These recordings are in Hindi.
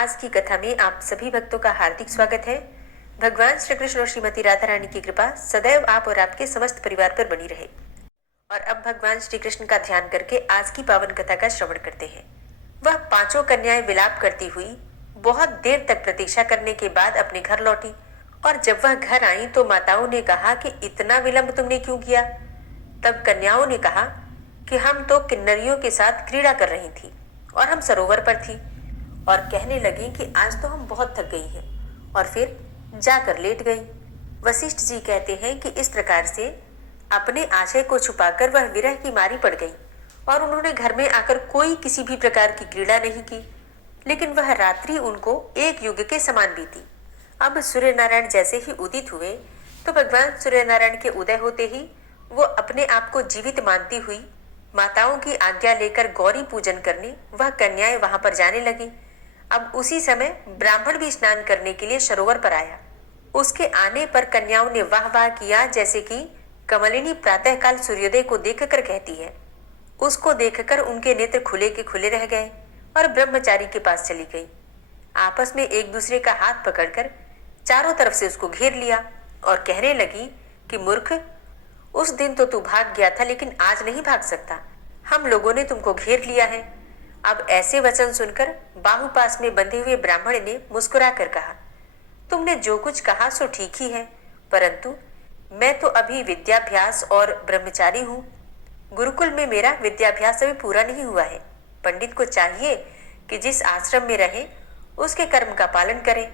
आज की कथा में आप सभी भक्तों का हार्दिक स्वागत है। भगवान श्री कृष्ण और श्रीमती राधा रानी की कृपा सदैव आप और आपके समस्त परिवार पर बनी रहे। और अब भगवान श्री कृष्ण का ध्यान करके आज की पावन कथा का श्रवण करते हैं। वह पांचों कन्याएं विलाप करती हुई बहुत देर तक प्रतीक्षा करने के बाद अपने घर लौटी और जब वह घर आई तो माताओं ने कहा कि इतना विलंब तुमने क्यों किया। तब कन्याओं ने कहा कि हम तो किन्नरियों के साथ क्रीड़ा कर रही थी और हम सरोवर पर थी और कहने लगी कि आज तो हम बहुत थक गई हैं और फिर जाकर लेट गई। वशिष्ठ जी कहते हैं कि इस प्रकार से अपने आशय को छुपाकर वह विरह की मारी पड़ गई और उन्होंने घर में आकर कोई किसी भी प्रकार की क्रीड़ा नहीं की, लेकिन वह रात्रि उनको एक युग के समान बीती। अब सूर्य नारायण जैसे ही उदित हुए तो भगवान सूर्य नारायण के उदय होते ही वो अपने आप को जीवित मानती हुई माताओं की आज्ञा लेकर गौरी पूजन करने वह कन्याएं वहां पर जाने लगी। अब उसी समय ब्राह्मण भी स्नान करने के लिए सरोवर पर आया। उसके आने पर कन्याओं ने वाह वाह किया, जैसे कि कमलिनी प्रातःकाल सूर्योदय को देखकर कहती है। उसको देखकर उनके नेत्र खुले के खुले रह गए और ब्रह्मचारी के पास चली गई। आपस में एक दूसरे का हाथ पकड़कर चारों तरफ से उसको घेर लिया और कहने लगी कि मूर्ख, उस दिन तो तू भाग गया था लेकिन आज नहीं भाग सकता। हम लोगों ने तुमको घेर लिया है। अब ऐसे वचन सुनकर बाहुपास में बंधे हुए ब्राह्मण ने मुस्कुरा कर कहा, तुमने जो कुछ कहा सो ठीक ही है, परंतु मैं तो अभी विद्याभ्यास और ब्रह्मचारी हूँ। गुरुकुल में मेरा विद्याभ्यास अभी पूरा नहीं हुआ है। पंडित को चाहिए कि जिस आश्रम में रहे उसके कर्म का पालन करे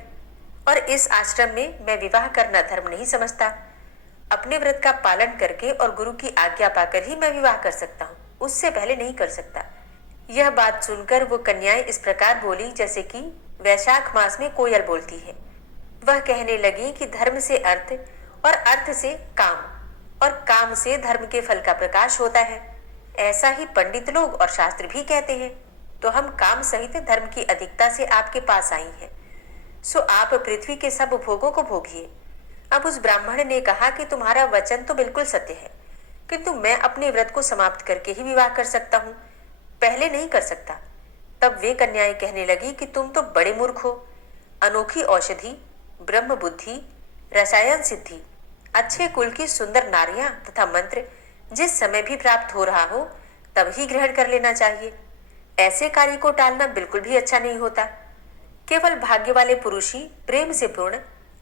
और इस आश्रम में मैं विवाह करना धर्म नहीं समझता। अपने व्रत का पालन करके और गुरु की आज्ञा पाकर ही मैं विवाह कर सकता हूँ, उससे पहले नहीं कर सकता। यह बात सुनकर वो कन्याएं इस प्रकार बोली जैसे कि वैशाख मास में कोयल बोलती है। वह कहने लगी कि धर्म से अर्थ और अर्थ से काम और काम से धर्म के फल का प्रकाश होता है। ऐसा ही पंडित लोग और शास्त्र भी कहते हैं। तो हम काम सहित धर्म की अधिकता से आपके पास आई हैं, सो आप पृथ्वी के सब भोगों को भोगिए। अब उस ब्राह्मण ने कहा कि तुम्हारा वचन तो बिल्कुल सत्य है, किंतु मैं अपने व्रत को समाप्त करके ही विवाह कर सकता हूँ, पहले नहीं कर सकता। तब वे कन्याएं कहने लगी कि तुम तो बड़े मूर्ख हो। अनोखी औषधि, ब्रह्म बुद्धि, रसायन सिद्धि, अच्छे कुल की सुंदर नारियां तथा मंत्र जिस समय भी प्राप्त हो रहा हो तब ही ग्रहण कर लेना चाहिए। ऐसे कार्य को टालना बिल्कुल भी अच्छा नहीं होता। केवल भाग्य वाले पुरुष ही प्रेम से पूर्ण,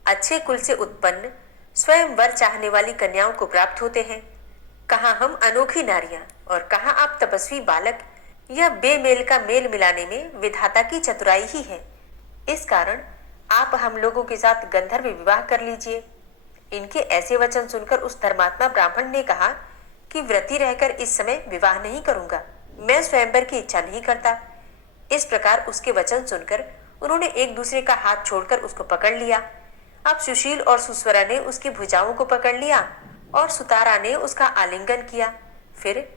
अच्छे कुल से उत्पन्न, स्वयं वर चाहने वाली कन्याओं को प्राप्त होते हैं। कहाँ हम अनोखी नारियां और कहाँ आप तपस्वी बालक। यह बेमेल का मेल मिलाने में विधाता की चतुराई ही है। इस कारण आप हम लोगों के साथ गंधर्व विवाह कर लीजिए। इनके ऐसे वचन सुनकर उस धर्मात्मा ब्राह्मण ने कहा कि व्रती रहकर इस समय विवाह नहीं करूंगा, मैं स्वयंवर की इच्छा नहीं करता। इस प्रकार उसके वचन सुनकर उन्होंने एक दूसरे का हाथ छोड़कर उसको पकड़ लिया। अब सुशील और सुस्वरा ने उसकी भुजाओं को पकड़ लिया और सुतारा ने उसका आलिंगन किया। फिर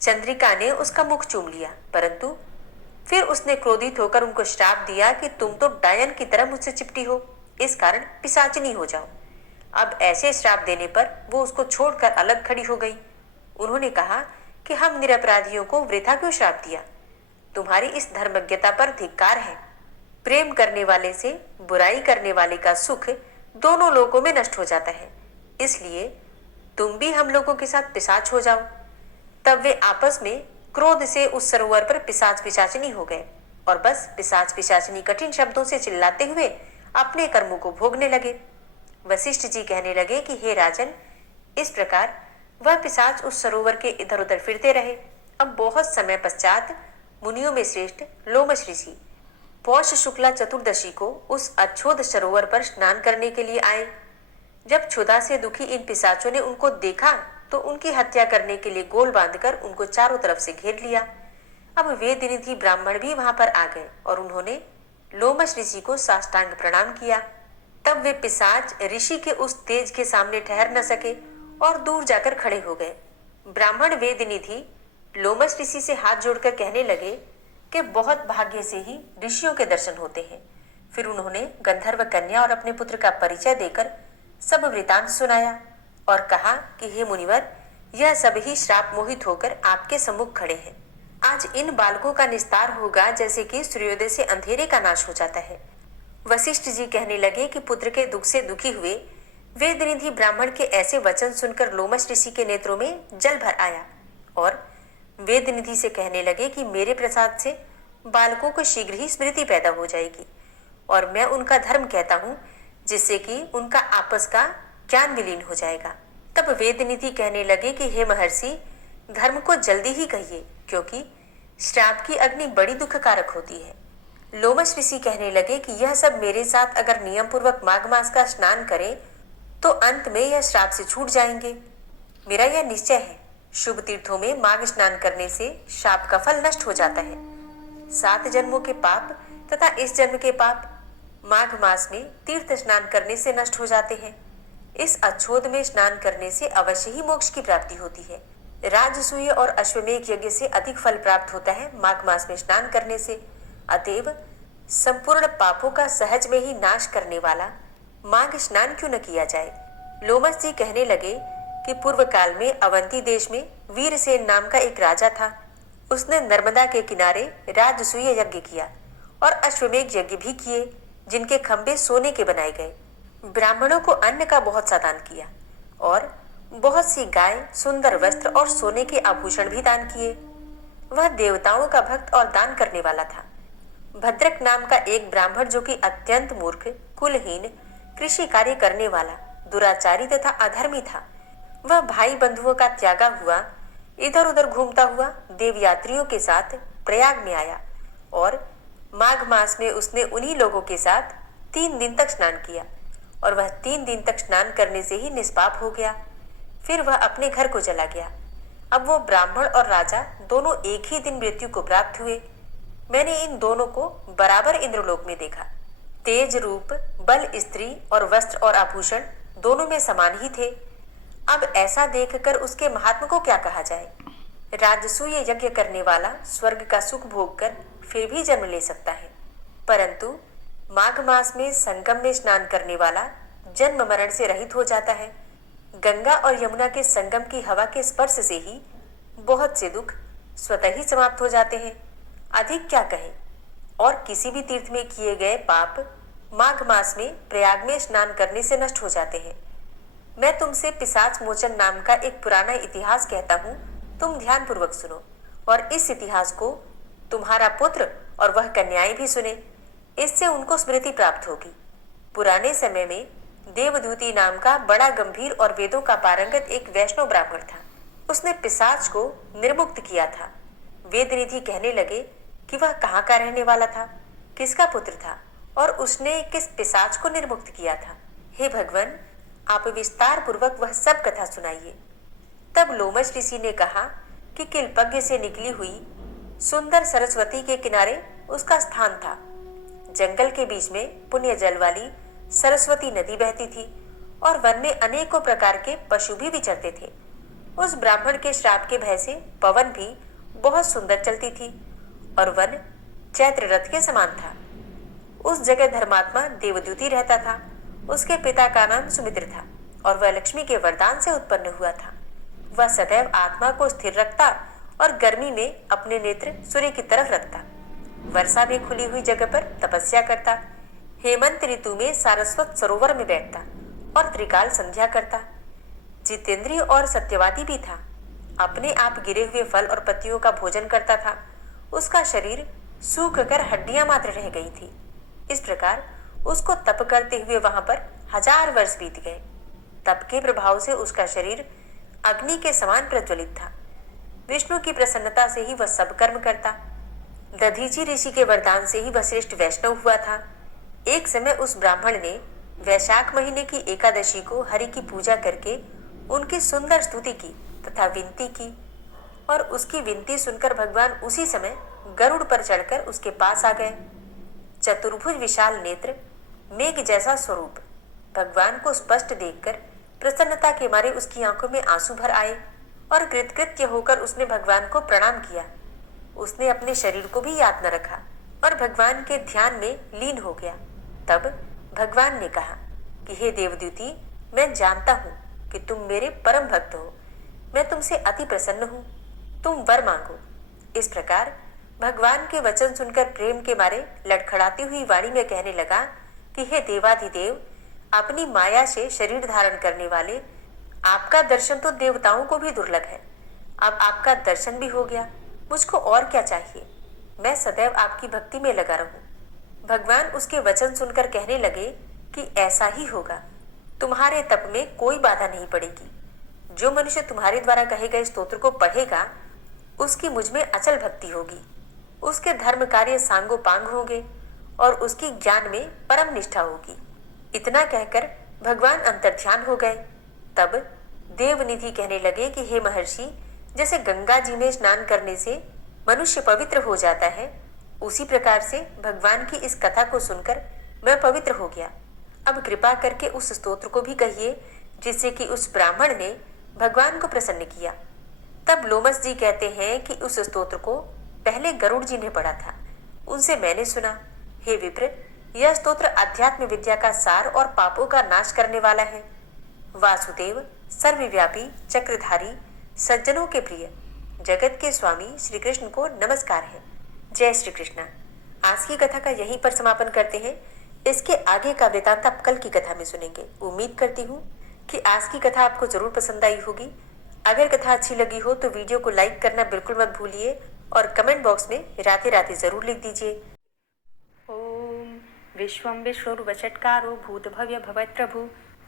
चंद्रिका ने उसका मुख चूम लिया, परंतु फिर उसने क्रोधित होकर उनको श्राप दिया कि तुम तो डायन की तरह मुझसे चिपटी हो, इस कारण पिशाचिनी हो जाओ। अब ऐसे श्राप देने पर वो उसको छोड़कर अलग खड़ी हो गई। उन्होंने कहा कि हम निरपराधियों को वृथा क्यों श्राप दिया, तुम्हारी इस धर्मज्ञता पर धिक्कार है। प्रेम करने वाले से बुराई करने वाले का सुख दोनों लोगों में नष्ट हो जाता है, इसलिए तुम भी हम लोगों के साथ पिशाच हो जाओ। तब वे आपस में क्रोध से उस सरोवर पर पिशाच पिशाचिनी हो गए और बस पिशाच पिशाचिनी कठिन शब्दों से चिल्लाते हुए अपने कर्मों को भोगने लगे। वशिष्ठ जी कहने लगे कि हे राजन, इस प्रकार वह पिशाच उस सरोवर के इधर उधर फिरते रहे। अब बहुत समय पश्चात मुनियों में श्रेष्ठ लोमश ऋषि पौष शुक्ला चतुर्दशी को उस अच्छोद सरोवर पर स्नान करने के लिए आए। जब क्षुधा से दुखी इन पिशाचों ने उनको देखा तो उनकी हत्या करने के लिए गोल बांधकर उनको चारों तरफ से घेर लिया। अब वेदनिधि ब्राह्मण भी वहां पर आ गए और उन्होंने लोमश ऋषि को साष्टांग प्रणाम किया। तब वे पिशाच ऋषि के उस तेज के सामने ठहर न सके और दूर जाकर खड़े हो गए। ब्राह्मण वेदनिधि लोमश ऋषि से हाथ जोड़कर कहने लगे कि बहुत भाग्य से ही ऋषियों के दर्शन होते हैं। फिर उन्होंने गंधर्व कन्या और अपने पुत्र का परिचय देकर सब वृतांत सुनाया और कहा कि हे मुनिवर, यह सब ही श्राप मोहित होकर आपके सम्मुख खड़े हैं। आज इन बालकों का निस्तार होगा जैसे कि सूर्योदय से अंधेरे का नाश हो जाता है। वशिष्ठ जी कहने लगे कि पुत्र के दुख से दुखी हुए वेदनिधि ब्राह्मण के ऐसे वचन सुनकर लोमश ऋषि के नेत्रों में जल भर आया और वेदनिधि से कहने लगे कि मेरे प्रसाद से बालकों को शीघ्र ही स्मृति पैदा हो जाएगी और मैं उनका धर्म कहता हूँ, जिससे कि उनका आपस का ज्ञान विलीन हो जाएगा। तब वेदनिधि कहने लगे कि हे महर्षि, धर्म को जल्दी ही कहिए, क्योंकि श्राप की अग्नि बड़ी दुखकारक होती है। लोमश ऋषि कहने लगे कि यह सब मेरे साथ अगर नियम पूर्वक माघ मास का स्नान करें तो अंत में यह श्राप से छूट जाएंगे। मेरा यह निश्चय है, शुभ तीर्थों में माघ स्नान करने से शाप का फल नष्ट हो जाता है। 7 जन्मों के पाप तथा इस जन्म के पाप माघ मास में तीर्थ स्नान करने से नष्ट हो जाते हैं। इस अच्छोद में स्नान करने से अवश्य ही मोक्ष की प्राप्ति होती है। राजसूय और अश्वमेघ यज्ञ से अधिक फल प्राप्त होता है माघ मास में स्नान करने से। अतएव संपूर्ण पापों का सहज में ही नाश करने वाला माघ स्नान क्यों न किया जाए। लोमश जी कहने लगे कि पूर्व काल में अवंती देश में वीरसेन नाम का एक राजा था। उसने नर्मदा के किनारे राजसूय यज्ञ किया और अश्वमेघ यज्ञ भी किए, जिनके खंभे सोने के बनाए गए। ब्राह्मणों को अन्न का बहुत सा दान किया और बहुत सी गाय, सुंदर वस्त्र और सोने के आभूषण भी दान किए। वह देवताओं का भक्त और दान करने वाला था। भद्रक नाम का एक ब्राह्मण, जो कि अत्यंत मूर्ख, कुलहीन, कृषि कार्य करने वाला, दुराचारी तथा अधर्मी था, वह भाई बंधुओं का त्यागा हुआ इधर उधर घूमता हुआ देवयात्रियों के साथ प्रयाग में आया और माघ मास में उसने उन्हीं लोगों के साथ 3 दिन तक स्नान किया और वह 3 दिन तक स्नान करने से ही निष्पाप हो गया। फिर वह अपने घर को चला गया। अब वो ब्राह्मण और राजा दोनों एक ही दिन मृत्यु को प्राप्त हुए। मैंने इन दोनों को बराबर इंद्रलोक में देखा। तेज रूप, बल, स्त्री और वस्त्र और आभूषण दोनों में समान ही थे। अब ऐसा देखकर उसके महात्मा को क्या कहा जाए। राजसूय यज्ञ करने वाला स्वर्ग का सुख भोग कर फिर भी जन्म ले सकता है, परंतु माघ मास में संगम में स्नान करने वाला जन्म मरण से रहित हो जाता है। गंगा और यमुना के संगम की हवा के स्पर्श से ही बहुत से दुख स्वतः ही समाप्त हो जाते हैं। अधिक क्या कहें। और किसी भी तीर्थ में किए गए पाप माघ मास में प्रयाग में स्नान करने से नष्ट हो जाते हैं। मैं तुमसे पिशाच मोचन नाम का एक पुराना इतिहास कहता हूँ, तुम ध्यान पूर्वक सुनो और इस इतिहास को तुम्हारा पुत्र और वह कन्याएं भी सुने, इससे उनको स्मृति प्राप्त होगी। पुराने समय में देवदूती नाम का बड़ा गंभीर और वेदों का पारंगत एक वैष्णव ब्राह्मण था। उसने पिशाच को निर्मुक्त किया था। वेदनिधि कहने लगे कि वह कहाँ का रहने वाला था, किसका पुत्र था और उसने किस पिशाच को निर्मुक्त किया था। हे भगवान, आप विस्तार पूर्वक वह सब कथा सुनाइए। तब लोमश ऋषि ने कहा कि किल्पज्ञ से निकली हुई सुंदर सरस्वती के किनारे उसका स्थान था। जंगल के बीच में पुण्य जल वाली सरस्वती नदी बहती थी और वन में अनेकों प्रकार के पशु भी विचरते थे। उस ब्राह्मण के श्राप के भय से पवन भी बहुत सुंदर चलती थी और वन चैत्र रथ के समान था। उस जगह धर्मात्मा देवदूती रहता था। उसके पिता का नाम सुमित्र था और वह लक्ष्मी के वरदान से उत्पन्न हुआ था। वह सदैव आत्मा को स्थिर रखता और गर्मी में अपने नेत्र सूर्य की तरफ रखता। वर्षा में खुली हुई जगह पर तपस्या करता। हेमंत ऋतु में सारस्वत सरोवर में बैठता और त्रिकाल संध्या करता। जितेंद्रिय और सत्यवादी भी था। अपने आप गिरे हुए फल और पत्तियों का भोजन करता था। उसका शरीर सूख कर हड्डियां मात्र रह गई थी। इस प्रकार उसको तप करते हुए वहां पर 1000 वर्ष बीत गए। तप के प्रभाव से उसका शरीर अग्नि के समान प्रज्वलित था। विष्णु की प्रसन्नता से ही वह सब कर्म करता। दधीची ऋषि के वरदान से ही वह श्रेष्ठ वैष्णव हुआ था। एक समय उस ब्राह्मण ने वैशाख महीने की एकादशी को हरि की पूजा करके उनकी सुंदर स्तुति की तथा विनती की और उसकी विनती सुनकर भगवान उसी समय गरुड़ पर चढ़कर उसके पास आ गए। चतुर्भुज विशाल नेत्र, मेघ जैसा स्वरूप, भगवान को स्पष्ट देखकर प्रसन्नता के मारे उसकी आंखों में आंसू भर आए और कृतकृत्य होकर उसने भगवान को प्रणाम किया। उसने अपने शरीर को भी याद न रखा और भगवान के ध्यान में लीन हो गया। तब भगवान ने कहा कि हे देवदूती, मैं जानता हूँ कि तुम मेरे परम भक्त हो। मैं तुमसे अति प्रसन्न हूँ। तुम वर मांगो। इस प्रकार भगवान के वचन सुनकर प्रेम के मारे लड़खड़ाती हुई वाणी में कहने लगा कि हे देवाधिदेव, अपनी माया से शरीर धारण करने वाले, आपका दर्शन तो देवताओं को भी दुर्लभ है। अब आपका दर्शन भी हो गया, मुझको और क्या चाहिए? मैं सदैव आपकी भक्ति में लगा रहूं। भगवान उसके वचन सुनकर कहने लगे कि ऐसा ही होगा, तुम्हारे तप में कोई बाधा नहीं पड़ेगी। जो मनुष्य तुम्हारे द्वारा कहे गए स्तोत्र को पढ़ेगा, उसकी मुझ में अचल भक्ति होगी, उसके धर्म कार्य सांगोपांग होंगे और उसकी ज्ञान में परम निष्ठा होगी। इतना कहकर भगवान अंतर्ध्यान हो गए। तब देवनिधि कहने लगे कि हे महर्षि, जैसे गंगा जी में स्नान करने से मनुष्य पवित्र हो जाता है, उसी प्रकार से भगवान की इस कथा को सुनकर मैं पवित्र हो गया। अब कृपा करके उस स्तोत्र को भी कहिए जिससे कि उस ब्राह्मण ने भगवान को प्रसन्न किया। तब लोमस जी कहते हैं कि उस स्तोत्र को पहले गरुड़ जी ने पढ़ा था, उनसे मैंने सुना। हे विप्र, यह स्तोत्र अध्यात्म विद्या का सार और पापों का नाश करने वाला है। वासुदेव, सर्वव्यापी, चक्रधारी, सज्जनों के प्रिय, जगत के स्वामी श्री कृष्ण को नमस्कार है। जय श्री कृष्ण। आज की कथा का यहीं पर समापन करते हैं। इसके आगे का वृतांत आप कल की कथा में सुनेंगे। उम्मीद करती हूँ कि आज की कथा आपको जरूर पसंद आई होगी। अगर कथा अच्छी लगी हो तो वीडियो को लाइक करना बिल्कुल मत भूलिए और कमेंट बॉक्स में राधे राधे जरूर लिख दीजिए। ओम विश्वं विष्णुर्वषट्कारो भूतभव्य भवत्प्रभु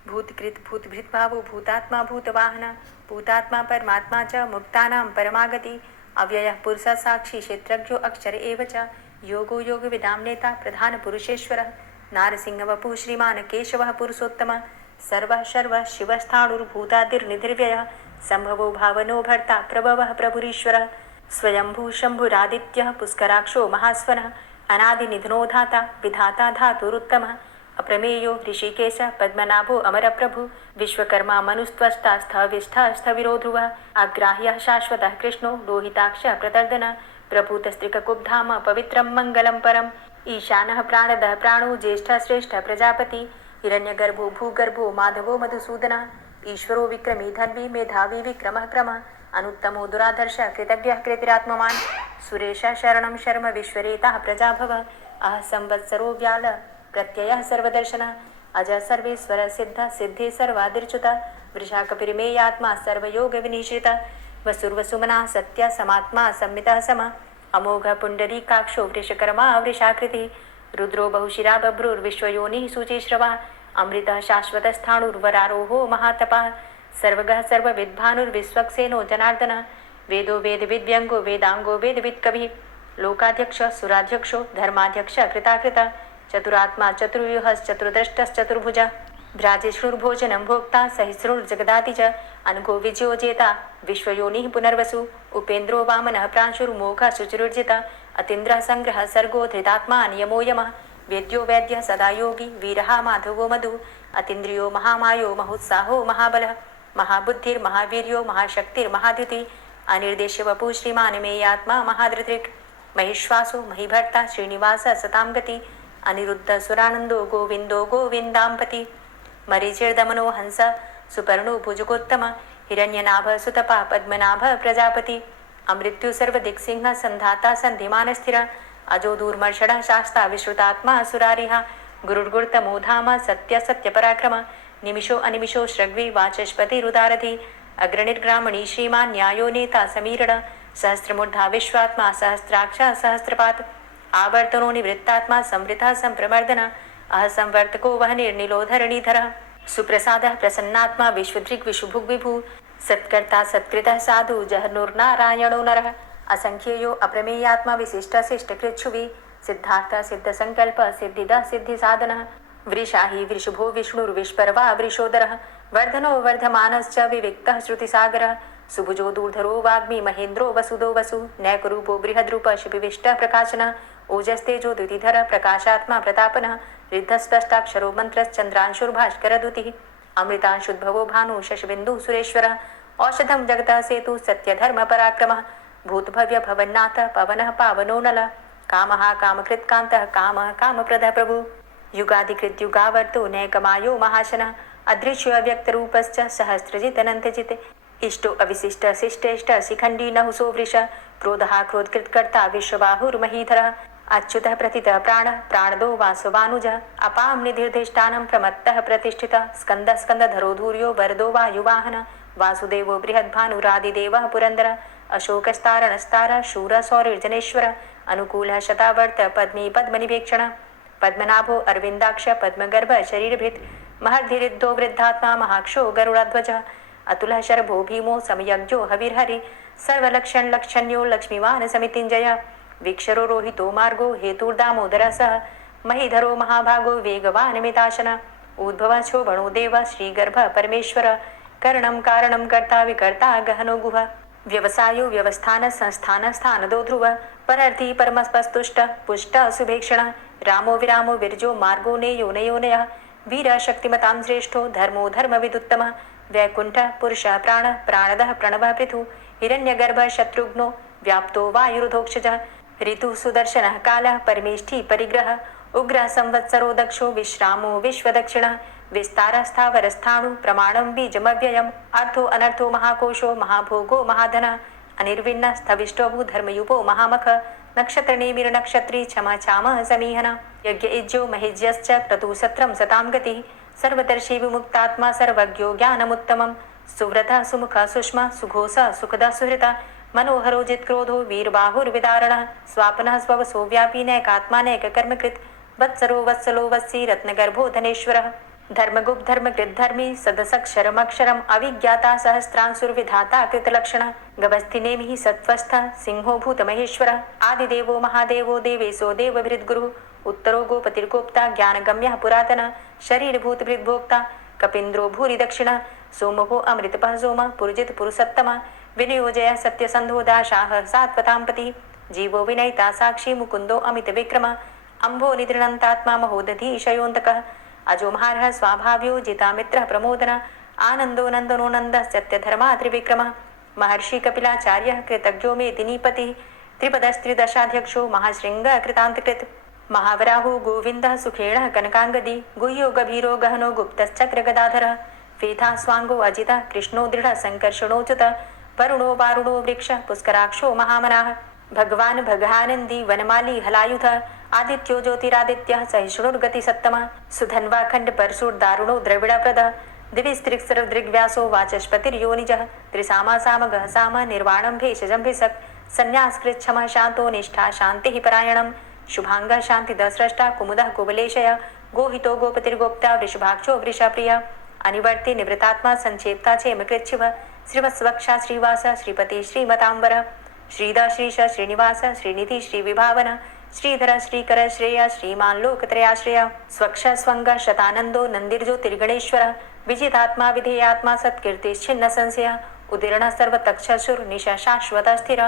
भूतकृत भूतभृद्भावो भूतात्मा भूतवाहन भूतात्मा परमात्मा च मुक्तानां परमागति अव्ययः पुरुषः साक्षी क्षेत्रज्ञो अक्षर एव च योगो योगविदां नेता प्रधान पुरुषेश्वरः नारसिंहवपुः श्रीमान् केशवः पुरुषोत्तमः सर्वः शर्वः शिवस्थाणुर्भूतादिर्निधिर्व्ययः संभवो भावनो भर्ता प्रभवः प्रभुरीश्वरः स्वयंभू शंभुरादित्यः पुष्कराक्षो महास्वनः अनादिनिधनो धाता विधाता धातुरुत्तमः अप्रमेयो ऋषिकेश पद्मनाभो अमरप्रभु विश्वकर्मा मनुस्त्वष्टा स्थविष्ठः स्थविरो ध्रुवः अग्राह्यः शाश्वतः कृष्णो लोहिताक्षः प्रतर्दनः प्रभूतस्त्रिककुब्धाम पवित्रं मङ्गलं परम् ईशानः प्राणदः प्राणो ज्येष्ठः श्रेष्ठः प्रजापति हिरण्यगर्भो भूगर्भो माधवो मधुसूदनः ईश्वरो विक्रमी धन्वी मेधावी विक्रमः क्रमः अनुत्तमो दुराधर्षः कृतज्ञः कृतिरात्मवान् सुरेशः शरणं शर्म विश्वरेताः प्रजाभवः अह संवत्सरो व्याल प्रत्ययः सर्वदर्शनः अजः सर्वेश्वर सिद्ध सिद्धि सर्वादिर्च्युतः वृषाकपिर्मेयात्मा सर्वयोगविनिश्रितः वसुर्वसुमनः सत्य समात्मा संमितः समः अमोघ पुण्डरीकाक्षो वृषकर्मा वृषाकृतिः रुद्रो बहुशिरा बभ्रुर्विश्वयोनिः शुचिश्रवः अमृतः शाश्वतस्थाणुर्वरारोहो महातपः सर्वगः सर्वविद्भानुर्विश्वक्सेनो जनार्दनः वेदो वेदविद्व्यङ्गो वेदाङ्गो वेदवित्कविः लोकाध्यक्षः सुराध्यक्षो धर्माध्यक्षः कृताकृतः चतुरात्मा चतुर्व्यूहश्चतुर्द्रष्टश्चतुर्भुजः भ्राजिष्णुर्भोजनं भोक्ता सहिष्णुर्जगदाति च अनघो विजयो जेता विश्वयोनिः पुनर्वसु उपेन्द्रो वामनः प्रांशुर्मोघः शुचिरुर्जितः अतीन्द्रः संग्रहः सर्गो धृतात्मा नियमो यमः वेद्यो वैद्यः सदा योगी वीरः माधवो मधु अतीन्द्रियो महामायो महोत्साहो महाबलः महाबुद्धिर्महावीर्यो महाशक्तिर्महाद्युति अनिर्देश्य वपु श्रीमान् मेयात्मा महाधृतृक् महिश्वासो महीभर्ता श्रीनिवास सतां गति अनिरुद्ध सुरानंदो गोविंदो गोविंदांपति मरीचिर्दमनो हंस सुपर्णो भुजगोत्तम हिरण्यनाभ सुतपा पद्मनाभ प्रजापति अमृत्यु सर्वदिक्सिंह संधाता संधिमान स्थिर अजो दूर्मर्षण शास्ता विश्रुतात्मा सुरारिहा गुरुर्गुर्तमो धाम सत्य सत्य पराक्रम निमिषो अनिमिषो श्रग्वी वाचस्पति रुदारथि अग्रणिर्ग्रामणी श्रीमान् न्यायो नेता समीरण सहस्रमूर्धा विश्वात्मा सहस्राक्ष सहस्रपात आवर्तनो निवृत्तात्मा संवृतः संप्रमर्दन अह संवर्तको वह निर्निलोधरणीधर सुप्रसादः प्रसन्नात्मा विश्वदृक् विशुभुग् विभु सत्कर्ता सत्कृतः साधु जहनुर्नारायणो नरः असंख्येयो अप्रमेयात्मा विशिष्ट शिष्टकृच्छुवि सिद्धार्थ सिद्ध संकल्प सिद्धिदः सिद्धि साधनः वृषाहि वृषभो विष्णुर्विष्पर्वा वृषोदरः वर्धनो वर्धमानश्च विविक्तः श्रुतिसागरः सुभुजो दूर्धरो वाग्मी महेन्द्रो वसुदो वसु नैकरूपो बृहद्रूप शिपिविष्टः प्रकाशनः ओजस्तेजो द्युतिधर प्रकाशात्मा प्रतापनः रिद्धस्पष्टाक्षरो मन्त्रश्चन्द्रांशुर्भास्करद्युतिः अमृतांशुद्भवो भानु शशबिन्दुः सुरेश्वरः औषधं जगतः सेतु सत्यधर्म पराक्रमः भूतभव्य भवन्नाथ पवनः पावनो नलः कामः कामकृत्कान्तः कामः कामप्रदः प्रभु युगाधिकृत युगावर्तो नैकमायो महाशनः अदृश्यो अव्यक्तरूपश्च सहस्रजित् अनन्तजित् इष्टो अविशिष्ट शिष्टेष्ट शिखंडी नहुसो वृष क्रोधः क्रोधकृत्कर्ता विश्वबाहुर्महीधरः अच्युतः प्रथितः प्राणः प्राणदो वासवानुजः अपां निधिर्धिष्ठानं प्रमत्तः प्रतिष्ठितः स्कन्दः स्कन्दधरो धूर्यो वरदो वायुवाहनः वासुदेवो बृहद्भानुरादिदेवः पुरन्दरः अशोकस्तारणस्तारः शूरः सौरिर्जनेश्वरः अनुकूलः शतावर्त पद्मी पद्मनिवेक्षणः पद्मनाभो अरविन्दाक्ष पद्मगर्भ शरीरभृत् महर्धिरिद्धो वृद्धात्मा महाक्षो गरुडाध्वजः अतुलः शरभो भीमो समयज्ञो हविर्हरि सर्वलक्षणलक्षण्यो लक्ष्मीवान् समितिञ्जयः वीक्षरो रोहितो मार्गो हेतुर्दामोदरः सः महीधरो महाभागो वेगवान् मिताशनः उद्भवः शोभनो देवः श्रीगर्भः परमेश्वरः करणं कारणं कर्ता विकर्ता गहनो गुहः व्यवसायो व्यवस्थान संस्थान स्थानदो ध्रुव परर्थी परमस्पस्तुष्ट पुष्ट सुभेक्षण रामो विरामो विरजो मार्गो नेयो नयोनयः वीर शक्तिमतां श्रेष्ठो धर्मो धर्मविदुत्तम वैकुंठ पुरुष प्राण प्राणदः प्रणवः पृथु हिरण्यगर्भ शत्रुघ्नो व्याप्तो वायुरुधोक्षज ऋतु सुदर्शनः कालः परमेष्ठी परिग्रह उग्र संवत्सरो दक्षो विश्रामो विश्वदक्षिणः विस्तारस्थावरस्थाणु प्रमाणं बीजमव्ययम् अर्थो अनर्थो महाकोशो महाभोगो महाधनः अनिर्विण्ण स्थविष्टोभू धर्मयुपो महामख नक्षत्रनेमिर नक्षत्री क्षमा चामः समीहन यज्ञ इज्जो महिज्यश्च क्रतुसत्रं सतां गतिः सर्वदर्शी विमुक्तात्मा सर्वज्ञो ज्ञानमुत्तमं सुव्रतः सुमुखः सुष्मा सुघोषः सुखदः सुहृतः मनोहरो जित्क्रोधो वीरबाहुर्विदारणः स्वापनः स्ववसो व्यापी नैकात्मा नैककर्मकृत् वत्सरो वत्सलो वत्सी रत्नगर्भो धनेश्वरः धर्मगुप्त धर्मकृद्धर्मी सदसक्षरमक्षरम् अविज्ञाता सहस्रांशुर्विधाता कृतलक्षणः गवस्थिनेमिः सत्त्वस्थः सिंहो भूतमहेश्वरः आदिदेवो महादेवो देवेशो देवभृद्गुरुः उत्तरो गोपतिर्गोप्ता ज्ञानगम्यः पुरातनः शरीरभूतभृद्भोक्ता कपीन्द्रो भूरि दक्षिणः सोमभो अमृतपः सोमः पुरुजित पुरुषोत्तमः विनियोजय सत्यसन्धो दाशाः सात्वतां जीवो विनयिता साक्षी मुकुन्दो अमितविक्रमः अम्भो निद्रणन्तात्मा महोदधीशयोऽन्तकः अजो महारः स्वाभाव्यो जितामित्रः प्रमोदनः आनन्दो नन्दनो नन्दः सत्यधर्मा त्रिविक्रमः महर्षि कपिलाचार्यः कृतज्ञो मेदिनीपतिः त्रिपदस्त्रिदशाध्यक्षो महाशृङ्गः कृतान्तकृत् महावराहो गोविन्दः सुखेणः कनकाङ्गदी गुह्यो गभीरो गहनो गुप्तश्चक्रगदाधरः फेथा स्वाङ्गो अजितः कृष्णो दृढः सङ्कर्षणोच्युतः वरुणो वारुणो वृक्षः पुष्कराक्षो महामनाः भगवान् भगानन्दी वनमाली हलायुधः आदित्यो ज्योतिरादित्यः सहिष्णुर्गतिसत्तमः सुधन्वाखण्ड परशुर्दारुणो द्रविडप्रदः दिविस्त्रिक्सरदृग्व्यासो वाचस्पतिर्योनिजः त्रिसामा सामगः साम निर्वाणं भेषजं भिषक् संन्यासकृच्छमः शान्तो निष्ठा शान्तिः परायणं शुभाङ्गः शान्तिदस्रष्टा कुमुदः कुबलेशय गोहितो गोपतिर्गोप्ता वृषभाक्षो वृषाप्रियः अनिवर्ति निवृतात्मा संक्षेप्ता चेमकृच्छिवः श्रीवत्स्वक्षा श्रीवास श्रीपति श्रीमतांबर श्रीदा श्रीश श्रीनिवास श्रीनिधि श्रीविभावन श्रीधर श्रीकर श्रेय श्रीमान लोकत्रयाश्रय स्वक्ष स्वंग शतानंदो नंदिर्ज्योतिर्गणेश्वर विजितात्मा विधेयात्मा सत्कीर्तिश्छिन्न संशय उदीर्ण सर्वतक्षसुर निशा शाश्वत स्थिर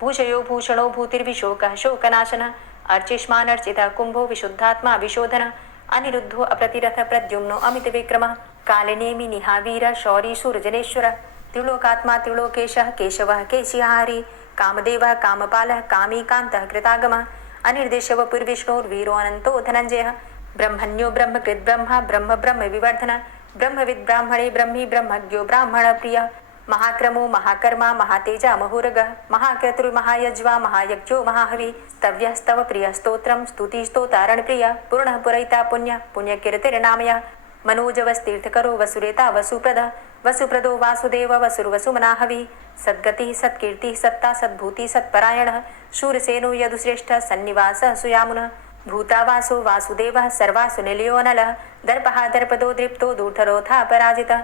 भूषयो भूषणो भूतिर्विशोकः शोकनाशन अर्चिष्मान अर्चित कुंभो विशुद्धात्मा विशोधन अनिरुद्धो अप्रतिरथ प्रद्युम्नो अमित विक्रमः कालिनेमि निहावीर शौरी शूरजनेश्वर त्रिलोकात्मा त्रिलोकेशः केशवः केशिहारी कामदेवः कामपालः कामीकान्तः कृतागमः अनिर्देशव पुर्विष्णोर्वीरो अनन्तो धनञ्जयः ब्रह्मण्यो ब्रह्मकृत् ब्रह्मा ब्रह्म ब्रह्म विवर्धन ब्रह्मविद् ब्राह्मणे ब्रह्मी ब्रह्मज्ञो ब्राह्मण प्रियः महाक्रमो महाकर्मा महातेजा महोरगः महाक्रतुर्महायज्वा महायज्ञो महाहवि स्तव्यः स्तव प्रियः स्तोत्रं स्तुतिस्तोतारण प्रियः पूर्णः पुरैता पुण्यः पुण्यकीर्तिर्नामयः मनोजवस्तीर्थकरो वसुरेता वसुप्रदः वसुप्रदो वासुदेव वसुर्वसुमनाहवि सद्गतिः सत्कीर्तिः सत्ता सद्भूति सत्परायणः शूरसेनो यदुश्रेष्ठः सन्निवासः सुयामुनः भूतावासो वासुदेवः सर्वासु निलयोनलः दर्पः दर्पदो दृप्तो दूर्धरोधा पराजितः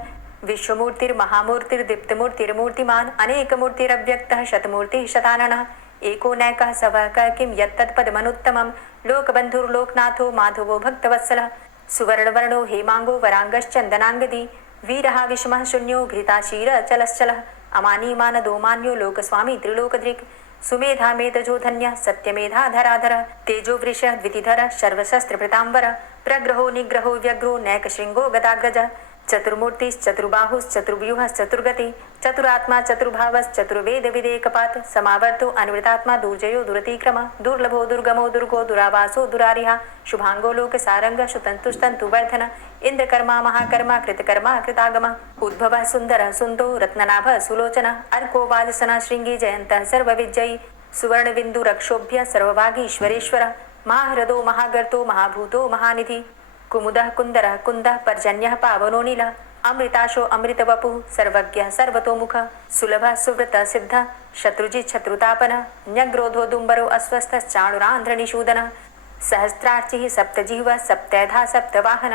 विश्वमूर्तिर्महामूर्तिर्दीप्तमूर्तिर्मूर्तिमान् अनेकमूर्तिरव्यक्तः शतमूर्तिः शताननः एको नैकः सवः क किं यत्तत्पदमनुत्तमं लोकबन्धुर्लोकनाथो माधवो भक्तवत्सलः सुवर्णवर्णो हेमाङ्गो वराङ्गश्चन्दनाङ्गदी वीरः विषमः शून्यो घृताशीरचलश्चलः अमानीमानदो मान्यो लोकस्वामी त्रिलोकदृक् सुमेधा मेधजो धन्यः सत्यमेधाधराधरः तेजो वृषः द्वितिधरः सर्वशस्त्रभृताम्बरः प्रग्रहो निग्रहो व्यग्रो नैकशृङ्गो गदाग्रजः चतुर्मूर्तिश्चतुर्बाहुश्चतुर्व्यूहश्चतुर्गति चतुरात्मा चतुर्भावश्चतुर्वेद विदेकपात समावर्तो अनिवृतात्मा दुर्जयो दुरतिक्रम दुर्लभो दुर्गमो दुर्गो दुरावासो दुरारिह शुभांगो लोक सारंग शुतंतुस्तंतु वर्धन इंद्रकर्मा महाकर्मा कृतकर्मा कृतागम उद्भव सुंदर सुंदो रत्ननाभ सुलोचन अर्को वाजसन श्रृंगी जयंत सर्वविजयी सुवर्ण बिंदु रक्षोभ्य सर्वभागीश्वरेश्वर महाहृदो महागर्तो महाभूतो महानिधि कुमुदः कुंदरः कुंदः पर्जन्यः पावनो नीलः अमृताशो अमृतवपु सर्वज्ञः सर्वतोमुख सुलभ सुव्रत सिद्ध शत्रुजित् शत्रुतापन न्यग्रोधो दुम्बरो अस्वस्थश्चाणुरान्ध्रनिषूदन सहस्रार्चिः सप्तजिह्व सप्तैधा सप्तवाहन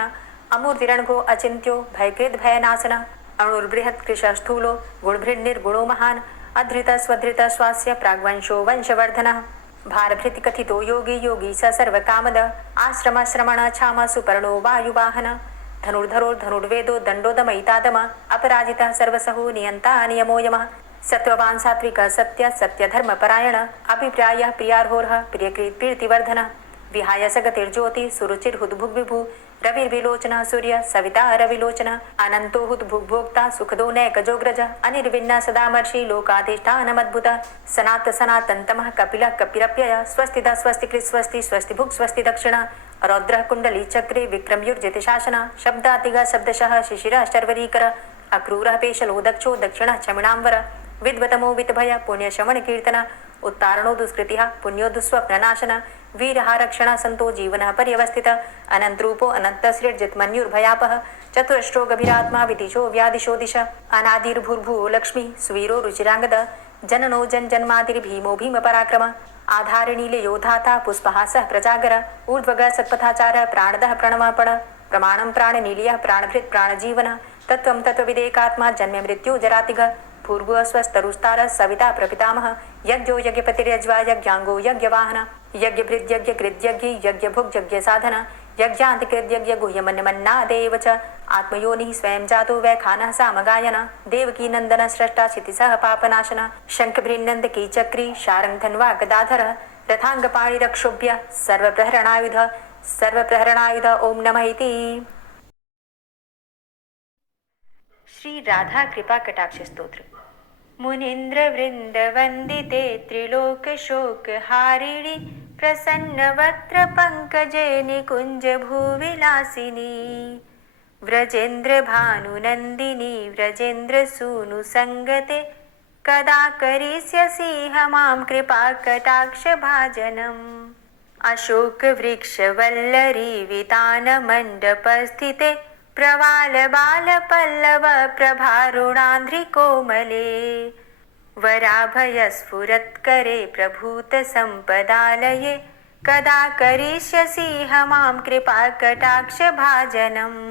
अमूर्तिरणघो अचिन्त्यो भयकृद् भयनाशन अणुर्बृहत् कृशस्थूलो गुणभृन्निर्गुणो महान् अधृत स्वधृत स्वास्य प्राग्वंशो वंशवर्धनः भारभृत कथितो योगी योगी स सर्वकामद आश्रम श्रमण छाम सुपर्णो वायुवाहन धनुर्धरो धनुर्वेदो दण्डोदमयितादम अपराजितः सर्वसहो नियन्ता नियमो यमः सत्त्ववान् सात्विक सत्य सत्यधर्मपरायण अभिप्रायः प्रियार्होर्ह प्रियकृत् प्रीतिवर्धन विहाय सगतिर्ज्योति सुरुचिर्हुद्भुग्विभु रविर्विलोचनः सूर्य सविता रविलोचनः अनन्तो हुद्भुग्भोक्ता सुखदो नैकजोग्रज अनिर्विण्ण सदामर्षि लोकाधिष्ठानमद्भुत सनात सनातन्तमः कपिलः कपिरप्यय स्वस्तिदा स्वस्तिकृत् स्वस्ति स्वस्तिभुक् स्वस्ति दक्षिण रौद्रः कुण्डली चक्रे विक्रमयुर्जित शासन शब्दातिगः शब्दशः शिशिरः शर्वरीकर अक्रूरः पेशलो दक्षो दक्षिणः चमिणाम्बर विद्वतमो वितभय पुण्यशमन कीर्तन उत्तारणो दुष्कृतिः पुण्यो दुःस्वप्ननाशन वीरः रक्षण संतो जीवनः पर्यवस्थित अनन्तरूपो अनन्तसृर्जितमन्युर्भयापः चतुरष्ट्रो गभीरात्मा विदिशो व्यादिशो दिश अनादिर्भूर्भुवो लक्ष्मी सुवीरो रुचिराङ्गद जननो जन्मादिर्भीमो भीमपराक्रम आधारनीलयो धाता पुष्पहासः प्रजागर ऊर्ध्वगः सत्पथाचारः प्राणदः प्रणवपण प्रमाणं प्राणनीलयः प्राणभृत् प्राणजीवन तत्त्वं तत्त्वविदेकात्मा जन्म मृत्यु जरातिग भूर्भुवस्वस्तरुस्तारः सविता प्रपितामह यज्ञो यज्ञपतिर्यज्वा यज्ञाङ्गो यज्ञवाहन यज्ञभृद्यज्ञकृद्यज्ञ यज्ञभुग्यज्ञसाधन यज्ञान्तिकृद्यज्ञ गुह्यमन्यमन्नादेव च आत्मयोनिः स्वयं जातो वैखानः सामगायन देवकी नन्दन स्रष्टा क्षितिसः पापनाशन शङ्खभृन्नन्दकी चक्री शारङ्गधन्वा गदाधरः रथाङ्गपाणिरक्षोभ्य सर्वप्रहरणायुध ओम नमः इति। श्री राधा कृपा कटाक्ष स्तोत्र। मुनीन्द्र वृंद वंदिते त्रिलोक शोक हारिणी प्रसन्न वक्त्र पंकजे निकुंज भूविलासिनी व्रजेन्द्र भानुनंदिनी व्रजेन्द्र सूनु संगते कदा करिष्यसि मां कृपा कटाक्ष भाजनम् अशोक वृक्ष वल्लरी वितान मंडपस्थिते प्रवाल बाल पल्लव प्रभारुणान्ध्रि कोमले वराभयस्फुरत्करे प्रभूत संपदालये कदा करिष्यसि मां कृपा कटाक्ष भाजनम्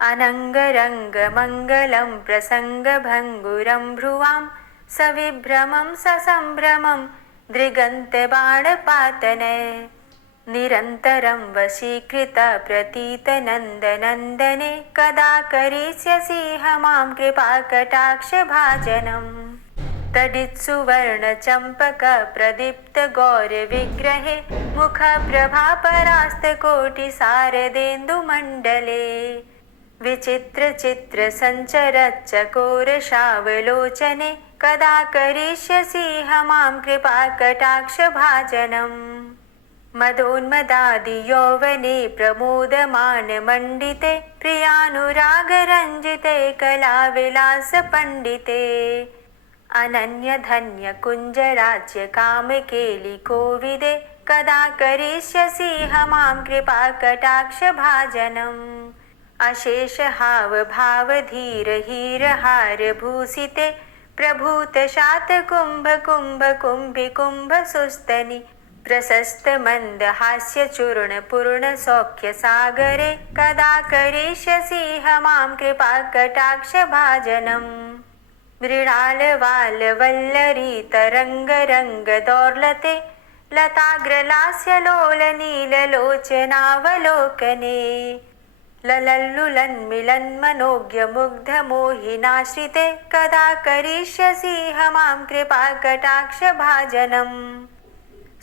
अनङ्गरङ्ग मङ्गलं प्रसङ्गभङ्गुरं भ्रुवां सविभ्रमं ससम्भ्रमं दृगन्तबाणपातने निरन्तरं वशीकृत प्रतीतनन्दनन्दने कदा करिष्यसि मां कृपा कटाक्ष भाजनम् तडित्सुवर्णचम्पक प्रदीप्त गौरविग्रहे मुखप्रभापरास्तकोटिसारदेन्दुमण्डले विचित्रचित्रसञ्चरच्चकोरशावलोचने कदा करिष्यसि मां कृपा कटाक्ष भाजनम् मदोन्मदादियौवने प्रमोदमानमण्डिते प्रियानुरागरञ्जिते कलाविलासपण्डिते अनन्यधन्यकुञ्जराज्यकामकेलिकोविदे कदा करिष्यसि मां कृपा कटाक्ष भाजनम् अशेषहावभावधीरहीरहारभूषिते प्रभूतशातकुम्भकुम्भकुम्भिकुम्भसुस्तनि प्रशस्तमन्दहास्यचूर्णपूर्णसौख्यसागरे कदा करिष्यसि मां कृपा कटाक्ष भाजनम् मृणालवालवल्लरी तरङ्गरङ्गदौर्लते लताग्रलास्यलोलनीललोचनावलोकने ललल्लुलन्मिलन्मनोज्ञमुग्धमोहिनाश्रिते कदा करिष्यसि मां कृपा कटाक्ष भाजनम्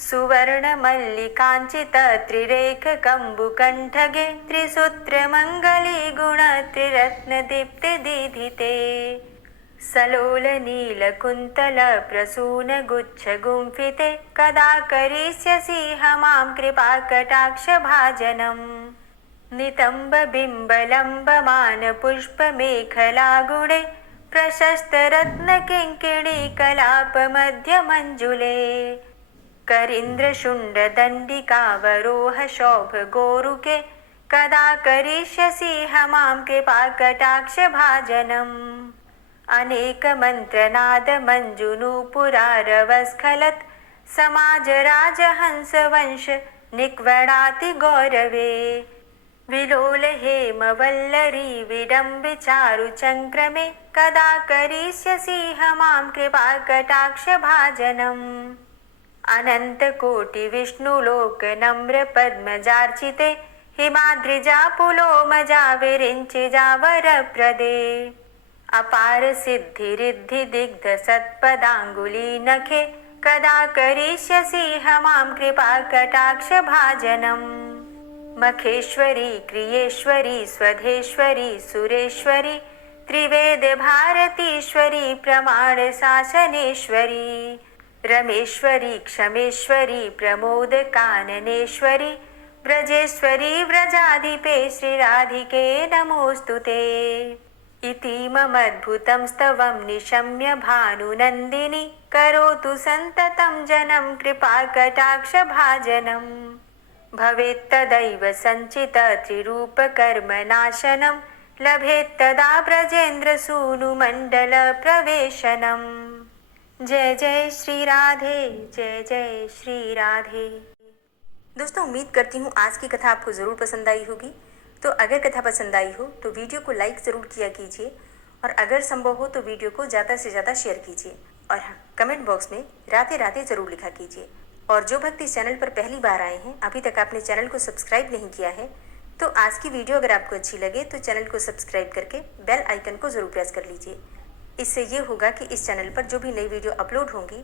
सुवर्णमल्लिकाञ्चितत्रिरेखकम्बुकण्ठगे त्रिसूत्रमङ्गलीगुणत्रिरत्नदीप्तिदीधिते सलोलनीलकुन्तलप्रसूनगुच्छगुम्फिते कदा करिष्यसि मां कृपाकटाक्षभाजनम् नितम्बबिम्बलम्बमानपुष्पमेखलागुणे प्रशस्तरत्नकिङ्किणीकलापमध्यमञ्जुले करीन्द्रशुण्डदण्डिकावरोहशोभगोरुके कदा करिष्यसि मां कृपाकटाक्षभाजनम् अनेकमन्त्रनादमञ्जुनूपुरारवस्खलत् समाजराजहंसवंश निक्वणाति गौरवे विलोलहेमवल्लरी विडम्बिचारुचङ्क्रमे कदा करिष्यसि मां कृपाकटाक्षभाजनम् अनन्तकोटिविष्णुलोकनम्रपद्मजार्चिते हिमाद्रिजापुलोमजा विरिञ्चिजावरप्रदे अपारसिद्धिरिद्धिदिग्धसत्पदाङ्गुलीनखे कदा करिष्यसि मां कृपाकटाक्षभाजनम् मखेश्वरी क्रियेश्वरी स्वधेश्वरी सुरेश्वरी त्रिवेदभारतीश्वरी प्रमाणशासनेश्वरी रमेश्वरी क्षमेश्वरी प्रमोदकाननेश्वरी व्रजेश्वरी व्रजाधिपे श्रीराधिके नमोऽस्तुते इतीममद्भुतं स्तवं निशम्य भानुनन्दिनी करोतु सन्ततं जनं कृपाकटाक्षभाजनम् भवेत्तदैव सञ्चितत्रिरूपकर्मनाशनं लभेत्तदा ब्रजेन्द्रसूनुमण्डलप्रवेशनम् जय जय श्री राधे, जय जय श्री राधे। दोस्तों, उम्मीद करती हूँ आज की कथा आपको ज़रूर पसंद आई होगी। तो अगर कथा पसंद आई हो तो वीडियो को लाइक ज़रूर किया कीजिए और अगर संभव हो तो वीडियो को ज़्यादा से ज़्यादा शेयर कीजिए। और हाँ, कमेंट बॉक्स में राधे राधे ज़रूर लिखा कीजिए। और जो भक्त इस चैनल पर पहली बार आए हैं, अभी तक आपने चैनल को सब्सक्राइब नहीं किया है, तो आज की वीडियो अगर आपको अच्छी लगे तो चैनल को सब्सक्राइब करके बेल आइकन को ज़रूर प्रेस कर लीजिए। इससे ये होगा कि इस चैनल पर जो भी नई वीडियो अपलोड होंगी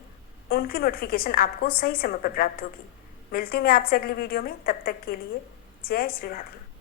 उनकी नोटिफिकेशन आपको सही समय पर प्राप्त होगी। मिलती हूँ मैं आपसे अगली वीडियो में, तब तक के लिए जय श्री राधे।